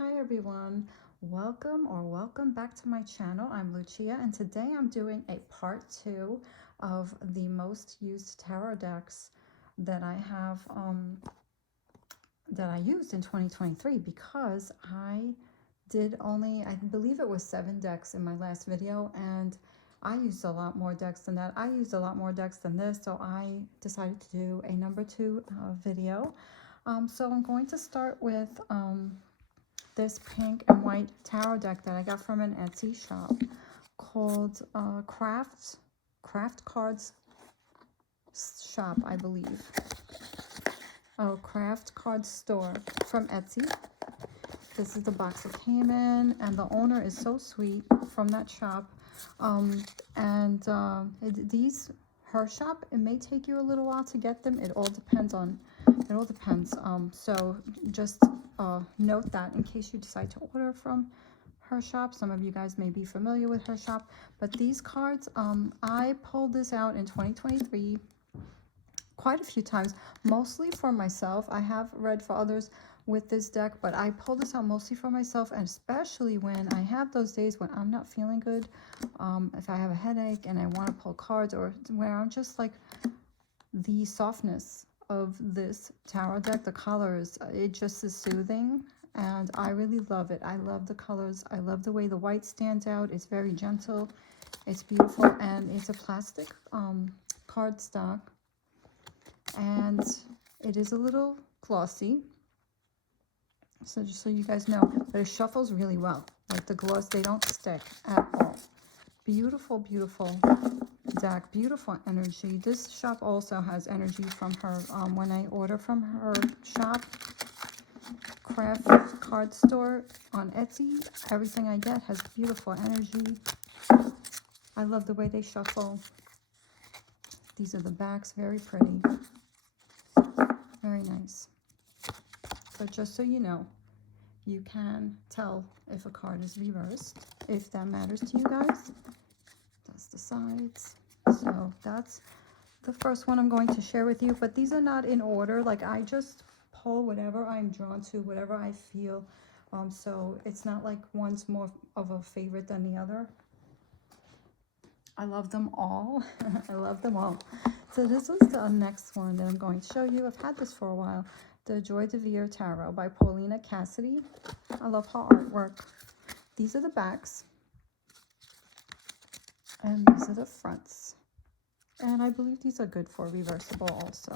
Hi everyone, welcome back to my channel. I'm Lucia, and today I'm doing a part 2 of the most used tarot decks that I have that I used in 2023, because I believe it was 7 decks in my last video, and I used a lot more decks than that. I used a lot more decks than this, so I decided to do a number 2 video. So I'm going to start with this pink and white tarot deck that I got from an Etsy shop called CraftCards shop, I believe. Oh, CraftCardsStore from Etsy. This is the box it came in, and the owner is so sweet from that shop. Her shop, it may take you a little while to get them. It all depends. So just note that in case you decide to order from her shop. Some of you guys may be familiar with her shop, but these cards, I pulled this out in 2023 quite a few times, mostly for myself. I have read for others with this deck, but I pull this out mostly for myself, and especially when I have those days when I'm not feeling good, if I have a headache and I want to pull cards, or where I'm just like, the softness of this tarot deck, the colors, it just is soothing, and I really love it. I love the colors. I love the way the white stands out. It's very gentle, it's beautiful, and it's a plastic cardstock, and it is a little glossy. So just so you guys know, but it shuffles really well. Like the gloss, they don't stick at all. Beautiful, beautiful deck, beautiful energy. This shop also has energy from her. When I order from her shop, CraftCardsStore on Etsy, everything I get has beautiful energy. I love the way they shuffle. These are the backs, very pretty, very nice. But just so you know, you can tell if a card is reversed, if that matters to you guys. That's the sides. So that's the first one I'm going to share with you, but these are not in order. Like, I just pull whatever I'm drawn to, whatever I feel. So it's not like one's more of a favorite than the other. I love them all. I love them all. So this was the next one that I'm going to show you. I've had this for a while. The Joie de Vivre Tarot by Paulina Cassidy. I love her artwork. These are the backs, and these are the fronts. And I believe these are good for reversible also.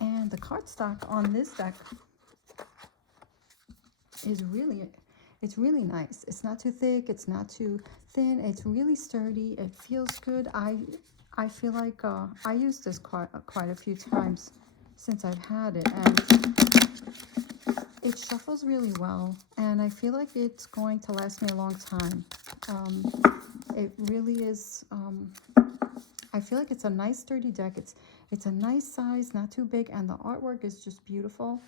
And the cardstock on this deck is it's really nice. It's not too thick, it's not too thin, it's really sturdy, it feels good. I feel like I used this quite a few times since I've had it, and it shuffles really well, and I feel like it's going to last me a long time. It really is. I feel like it's a nice sturdy deck. It's a nice size, not too big, and the artwork is just beautiful.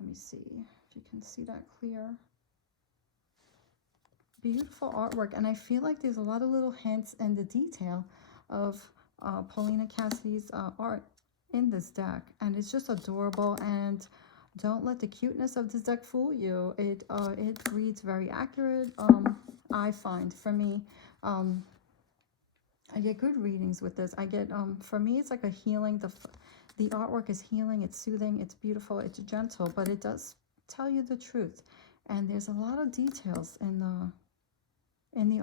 Let me see if you can see that clear. Beautiful artwork, and I feel like there's a lot of little hints and the detail of Paulina Cassidy's art in this deck, and it's just adorable. And don't let the cuteness of this deck fool you. It reads very accurate. I find, for me, I get good readings with this. I get for me, it's like a healing. The artwork is healing. It's soothing. It's beautiful. It's gentle, but it does tell you the truth. And there's a lot of details in the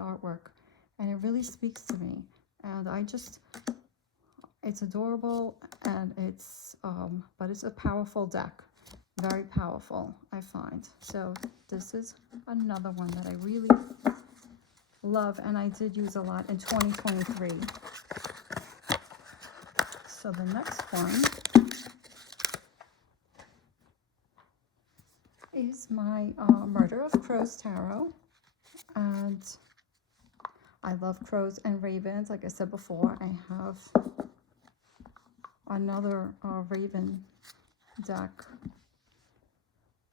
artwork, and it really speaks to me. And it's adorable, and it's but it's a powerful deck, very powerful, I find. So this is another one that I really love, and I did use a lot in 2023. So the next one is my Murder of Crows Tarot, and I love crows and ravens. Like I said before, I have another raven deck,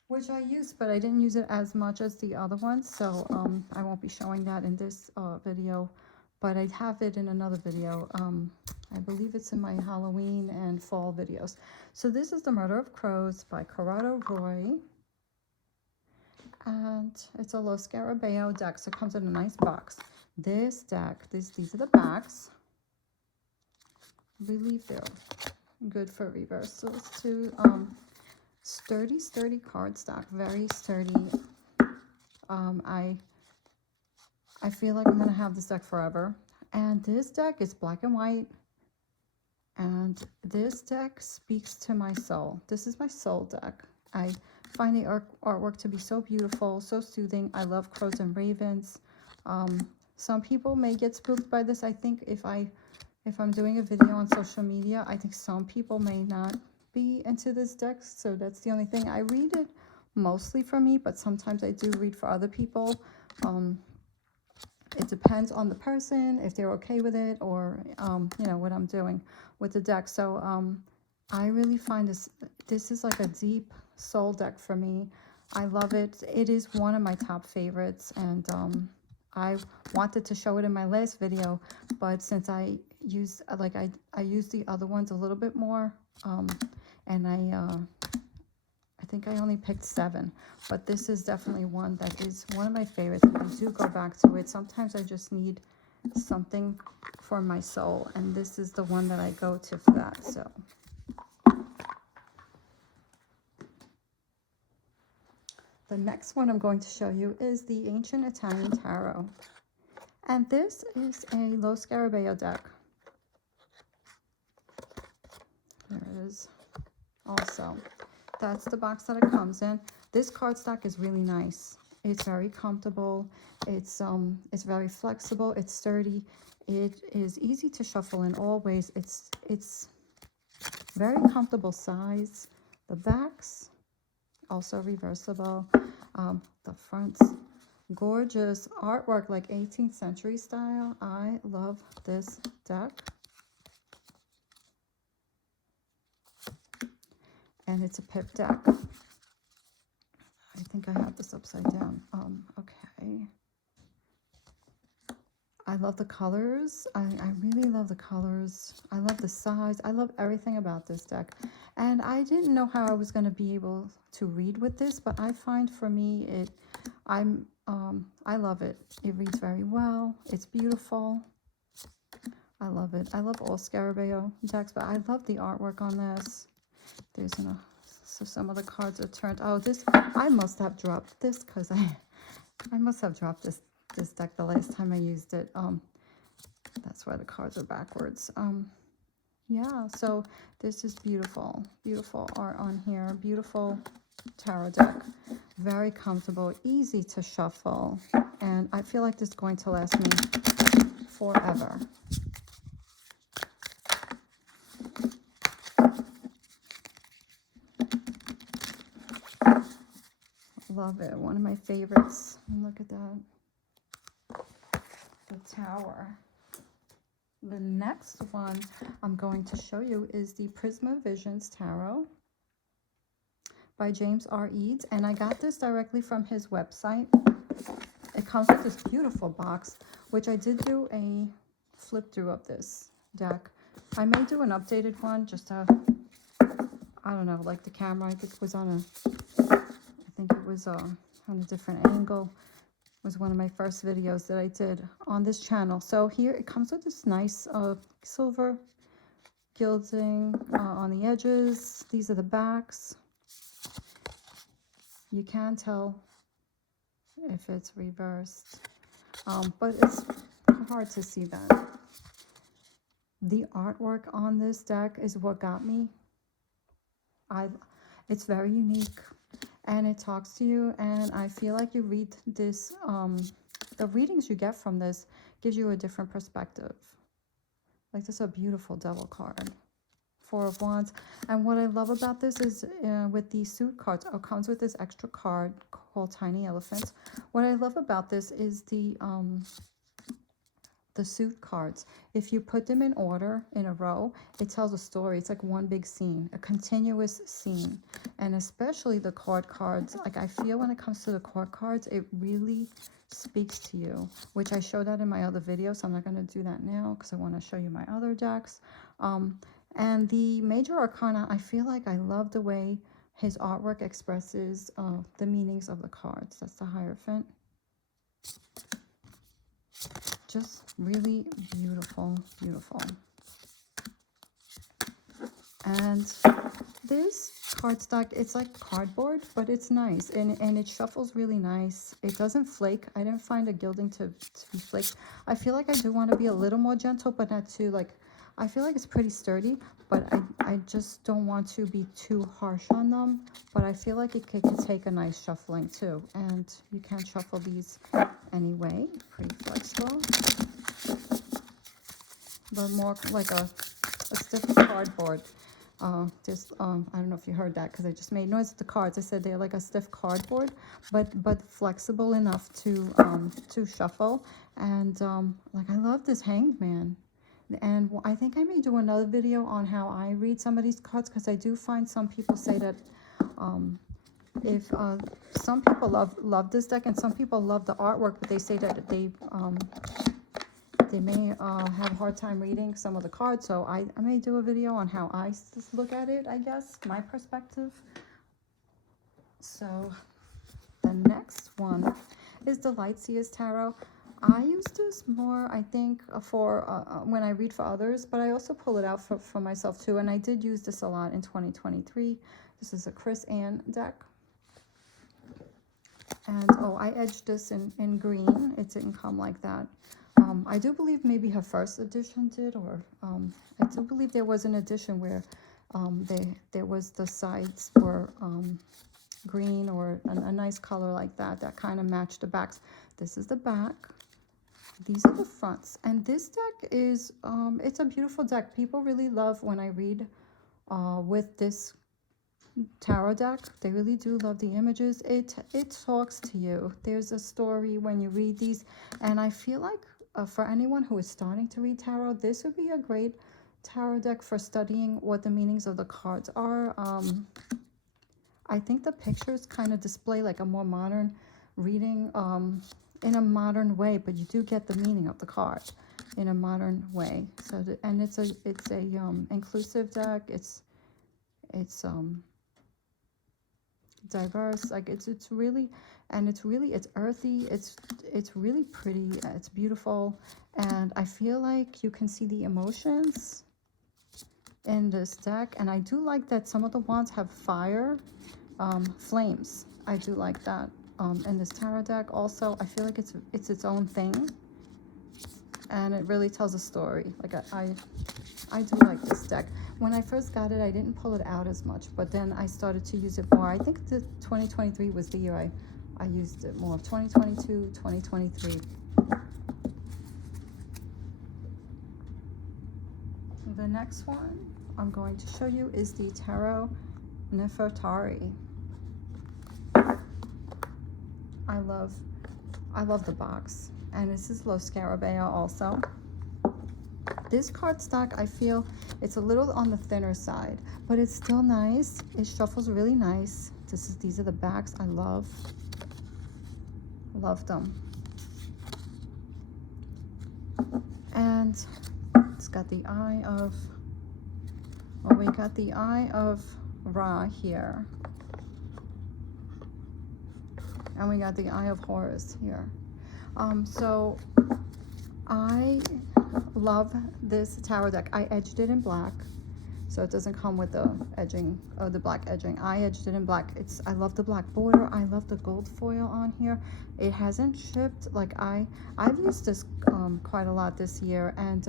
which I used, but I didn't use it as much as the other ones, so I won't be showing that in this video, but I have it in another video. I believe it's in my Halloween and fall videos. So this is The Murder of Crows by Corrado, Joie. And it's a low Scarabeo deck, so it comes in a nice box. This deck, these are the backs. I believe they're good for reverse. So it's two sturdy cardstock, very sturdy. I feel like I'm gonna have this deck forever. And this deck is black and white. And this deck speaks to my soul. This is my soul deck. I find the artwork to be so beautiful, so soothing. I love crows and ravens. Some people may get spooked by this. I think if I'm doing a video on social media, I think some people may not be into this deck. So that's the only thing. I read it mostly for me, but sometimes I do read for other people. It depends on the person, if they're okay with it, or you know, what I'm doing with the deck. So I really find this is like a deep soul deck for me. I love it. It is one of my top favorites, and I wanted to show it in my last video, but since I use I use the other ones a little bit more, and I think I only picked 7, but this is definitely one that is one of my favorites. I do go back to it. Sometimes I just need something for my soul, and this is the one that I go to for that. So the next one I'm going to show you is the Ancient Italian Tarot, and this is a low Scarabeo deck. There it is. Also, that's the box that it comes in. This cardstock is really nice. It's very comfortable. It's very flexible. It's sturdy. It is easy to shuffle in all ways. It's very comfortable size. The backs also reversible. The fronts, gorgeous artwork, like 18th century style. I love this deck. And it's a pip deck. I think I have this upside down. Okay. I love the colors. I really love the colors. I love the size. I love everything about this deck. And I didn't know how I was going to be able to read with this, but I find for me I love it. It reads very well. It's beautiful. I love it. I love all Scarabeo decks, but I love the artwork on this. There's so some of the cards are turned. Oh, this, I must have dropped this because I must have dropped this deck the last time I used it. That's why the cards are backwards. Yeah, so this is beautiful art on here. Beautiful tarot deck. Very comfortable, easy to shuffle, and I feel like this is going to last me forever. Love it. One of my favorites. Look at that. The tower. The next one I'm going to show you is the Prisma Visions Tarot by James R. Eads. And I got this directly from his website. It comes with this beautiful box, which I did do a flip through of this deck. I may do an updated one just to, I don't know, like the camera I think was on a different angle. It was one of my first videos that I did on this channel. So here it comes with this nice silver gilding on the edges. These are the backs. You can tell if it's reversed, but it's hard to see that. The artwork on this deck is what got me. It's very unique. And it talks to you, and I feel like you read this, the readings you get from this gives you a different perspective. Like, this is a beautiful devil card. 4 of Wands. And what I love about this is with the suit cards, it comes with this extra card called Tiny Elephants. What I love about this is the the suit cards. If you put them in order, in a row, it tells a story. It's like one big scene, a continuous scene. And especially the card cards, like I feel when it comes to the card cards, it really speaks to you, which I showed that in my other video, so I'm not going to do that now because I want to show you my other decks. And the Major Arcana, I feel like I love the way his artwork expresses the meanings of the cards. That's the Hierophant. Just really beautiful, beautiful. And this cardstock, it's like cardboard, but it's nice. And it shuffles really nice. It doesn't flake. I didn't find the gilding to be flaked. I feel like I do want to be a little more gentle, but not too, like, I feel like it's pretty sturdy, but I just don't want to be too harsh on them. But I feel like it could take a nice shuffling too. And you can shuffle these anyway. Pretty flexible. But more like a stiff cardboard. I don't know if you heard that because I just made noise with the cards. I said they're like a stiff cardboard, but flexible enough to shuffle. And like I love this Hanged Man. And I think I may do another video on how I read some of these cards, because I do find some people say that if some people love this deck and some people love the artwork, but they say that they may have a hard time reading some of the cards. So I may do a video on how I look at it, I guess, my perspective. So the next one is the Seers Tarot. I use this more, I think, for when I read for others, but I also pull it out for myself too. And I did use this a lot in 2023. This is a Chris Ann deck. And, oh, I edged this in green. It didn't come like that. I do believe maybe her first edition did, or I do believe there was an edition where there was the sides were green, or a nice color like that kind of matched the backs. This is the back. These are the fronts. And this deck is, it's a beautiful deck. People really love when I read with this tarot deck. They really do love the images. It talks to you. There's a story when you read these. And I feel like for anyone who is starting to read tarot, this would be a great tarot deck for studying what the meanings of the cards are. I think the pictures kind of display like a more modern reading in a modern way, but you do get the meaning of the card in a modern way. So and it's a inclusive deck. It's diverse. Like it's really, and it's earthy. It's really pretty. It's beautiful, and I feel like you can see the emotions in this deck. And I do like that some of the wands have fire, flames. I do like that. In this tarot deck also, I feel like it's its own thing, and it really tells a story. Like I do like this deck. When I first got it, I didn't pull it out as much, but then I started to use it more. I think the 2023 was the year I used it more. 2022, 2023. The next one I'm going to show you is the Tarot Nefertari. I love the box, and this is Scarabeo also. This cardstock, I feel it's a little on the thinner side, but it's still nice. It shuffles really nice. These are the backs. I love them. And it's got the eye of, well, we got the eye of Ra here. And we got the Eye of Horus here. So I love this tarot deck. I edged it in black, so it doesn't come with the edging, or the black edging. I edged it in black. I love the black border. I love the gold foil on here. It hasn't shipped. Like I've used this quite a lot this year, and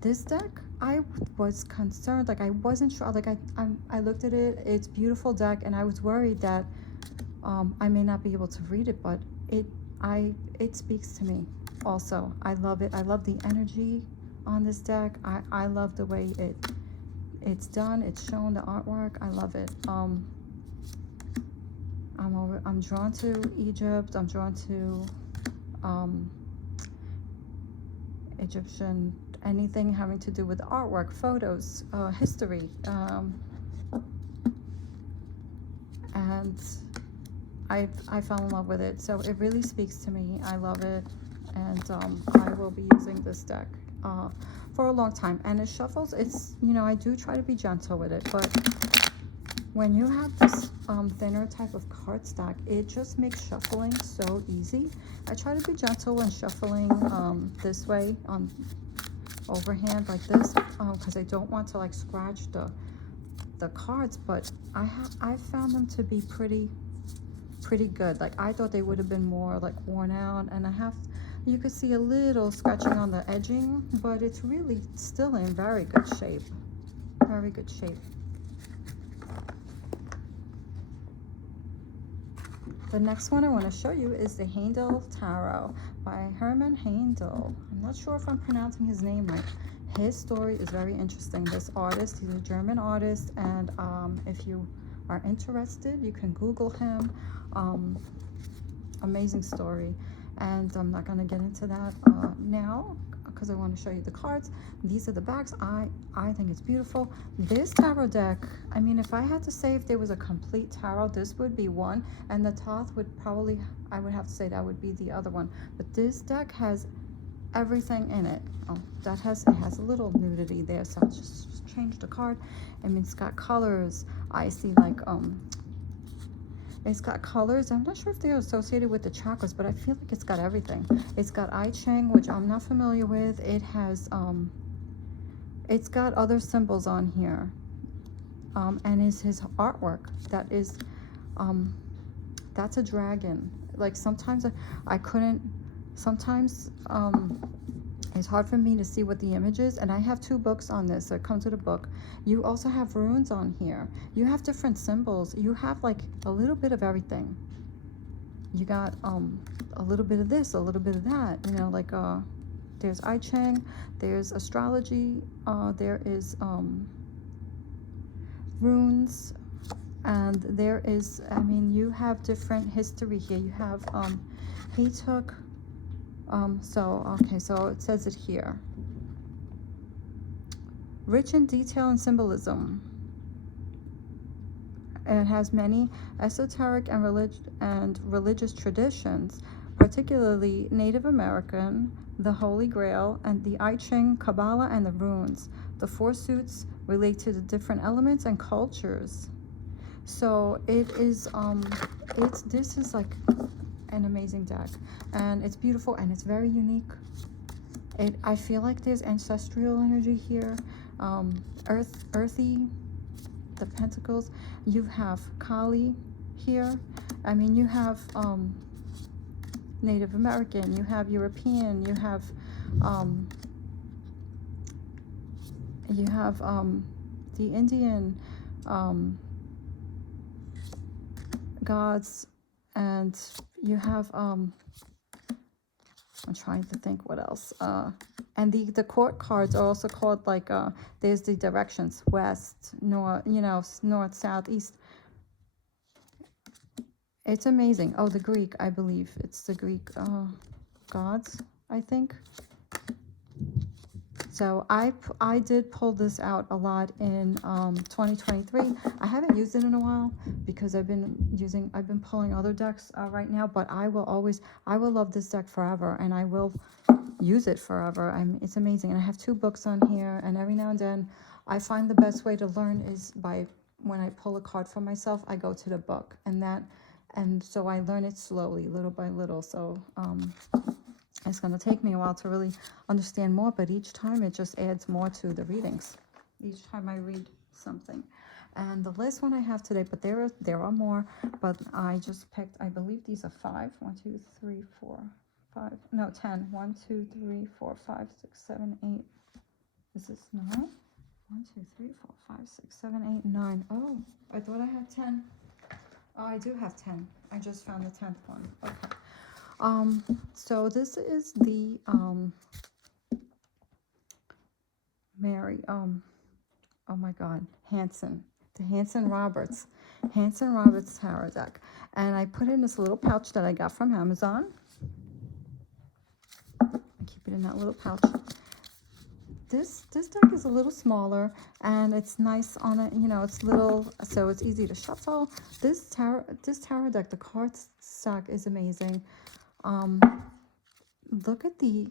this deck, I was concerned. Like I wasn't sure. Like I looked at it. It's a beautiful deck, and I was worried that I may not be able to read it, but it speaks to me also. I love it. I love the energy on this deck. I love the way it's done. It's shown, the artwork. I love it. I'm drawn to Egypt. I'm drawn to Egyptian, anything having to do with artwork, photos, history, and I fell in love with it. So it really speaks to me. I love it, and I will be using this deck for a long time. And it shuffles. It's, you know, I do try to be gentle with it, but when you have this thinner type of card stack, it just makes shuffling so easy. I try to be gentle when shuffling this way on overhand like this, because I don't want to like scratch the cards, but I found them to be pretty good. Like I thought they would have been more like worn out, and you could see a little scratching on the edging, but it's really still in very good shape. Very good shape. The next one I want to show you is the Haindl Tarot by Hermann Haindl. I'm not sure if I'm pronouncing his name right. His story is very interesting. This artist, he's a German artist, and if you are interested, you can Google him. Amazing story, and I'm not going to get into that now because I want to show you the cards. These are the backs. I think it's beautiful. This tarot deck, I mean, if I had to say if there was a complete tarot, this would be one, and the Thoth would probably, I would have to say that would be the other one. But this deck has everything in it. Oh, it has a little nudity there, so I'll just change the card. I mean, it's got colors. I see like it's got colors. I'm not sure if they're associated with the chakras, but I feel like it's got everything. It's got I Ching, which I'm not familiar with. It has it's got other symbols on here, and is his artwork. That is that's a dragon. Like sometimes I couldn't, sometimes it's hard for me to see what the image is, and I have 2 books on this that comes with a book. You also have runes on here. You have different symbols. You have like a little bit of everything. You got a little bit of this, a little bit of that, you know, like there's I Ching, there's astrology, there is runes, and there is, I mean, you have different history here. You have he took okay, so it says it here. Rich in detail and symbolism. It has many esoteric and religious traditions, particularly Native American, the Holy Grail, and the I Ching, Kabbalah, and the runes. The 4 suits relate to the different elements and cultures. So it is this is like an amazing deck, and it's beautiful, and it's very unique. I feel like there's ancestral energy here, earthy, the pentacles. You have Kali here. I mean, you have Native American, you have European, you have the Indian gods, and you have I'm trying to think what else, and the court cards are also called like there's the directions: west, north, you know, north, south, east. It's amazing. Oh, the Greek, I believe it's the Greek gods, I think. So I did pull this out a lot in 2023. I haven't used it in a while because I've been pulling other decks right now, but I will love this deck forever, and I will use it forever. It's amazing. And I have 2 books on here, and every now and then I find the best way to learn is when I pull a card for myself, I go to the book, and so I learn it slowly, little by little. So it's going to take me a while to really understand more, but each time it just adds more to the readings. Each time I read something. And the last one I have today, but there are more, but I just picked, I believe these are 5. 1, 2, 3, 4, 5. No, 10. 1, 2, 3, 4, 5, 6, 7, 8. This is 9. 1, 2, 3, 4, 5, 6, 7, 8, 9. Oh, I thought I had 10. Oh, I do have 10. I just found the 10th one. Okay. So this is the Mary, oh my God, the Hanson-Roberts tarot deck, and I put in this little pouch that I got from Amazon. I keep keep it in that little pouch. This deck is a little smaller, and it's nice on it, you know, it's little, so it's easy to shuffle. This tarot deck, the card stack is amazing. Look at the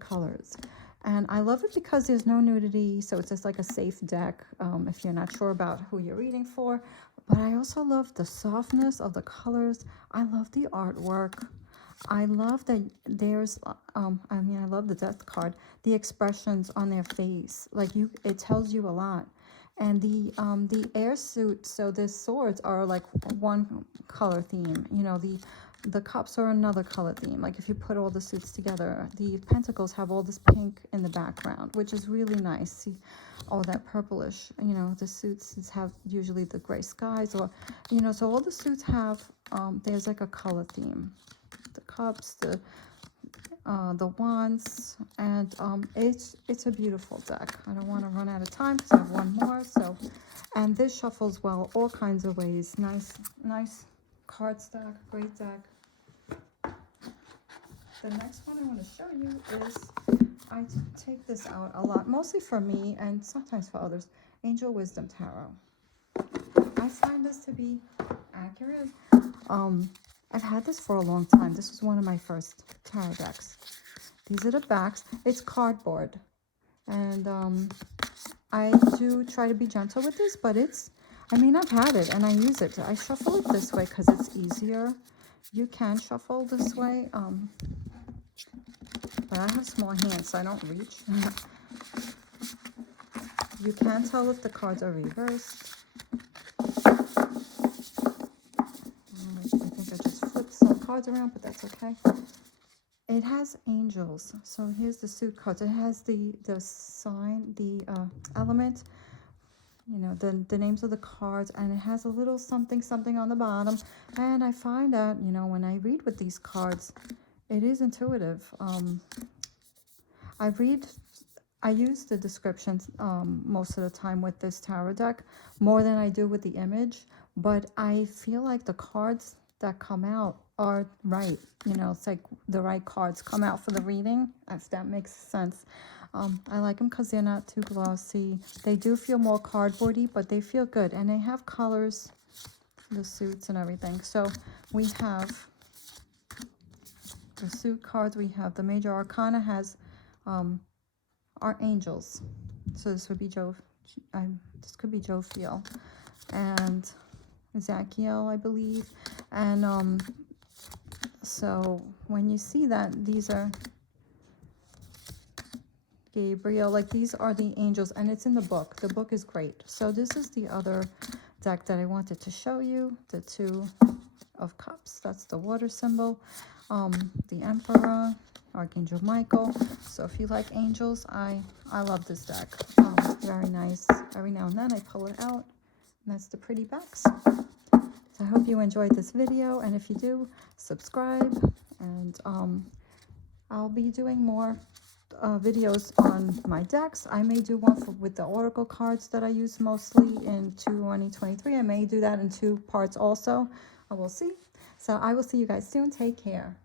colors, and I love it because there's no nudity, so it's just like a safe deck if you're not sure about who you're reading for. But I also love the softness of the colors. I love the artwork. I love that there's I mean, I love the death card, the expressions on their face, like it tells you a lot. And the air suit, so the swords are like one color theme, you know, the cups are another color theme. Like if you put all the suits together, the pentacles have all this pink in the background, which is really nice. See all that purplish, you know, the suits have usually the gray skies, or, you know, so all the suits have, there's like a color theme. The cups, the wands, and it's a beautiful deck. I don't want to run out of time because I have one more. So, and this shuffles well all kinds of ways. Nice card stack, great deck. The next one I want to show you is, I take this out a lot, mostly for me and sometimes for others, Angel Wisdom Tarot. I find this to be accurate. I've had this for a long time. This was one of my first tarot decks. These are the backs. It's cardboard. And I do try to be gentle with this, but it's, I mean, I've had it and I use it. I shuffle it this way because it's easier. You can shuffle this way. But I have small hands, so I don't reach. You can tell if the cards are reversed. I think I just flipped some cards around, but that's okay. It has angels. So here's the suit cards. It has the sign, the element, you know, the names of the cards, and it has a little something on the bottom. And I find that, you know, when I read with these cards, it is intuitive. I use the descriptions most of the time with this tarot deck, more than I do with the image, but I feel like the cards that come out are right. You know, it's like the right cards come out for the reading, if that makes sense. I like them because they're not too glossy. They do feel more cardboardy, but they feel good, and they have colors, the suits and everything. So we have the suit cards. We have the Major Arcana has our angels. So this would be this could be Jophiel and Zachiel, I believe. And so when you see that, these are Gabriel, like these are the angels, and it's in the book. The book is great. So this is the other deck that I wanted to show you, the Two of Cups. That's the water symbol. The Emperor, Archangel Michael. So if you like angels, I love this deck. Very nice. Every now and then I pull it out, and that's the pretty backs. So I hope you enjoyed this video, and if you do, subscribe, and I'll be doing more videos on my decks. I may do one with the Oracle cards that I use mostly in 2023. I may do that in 2 parts also. I will see. So I will see you guys soon. Take care.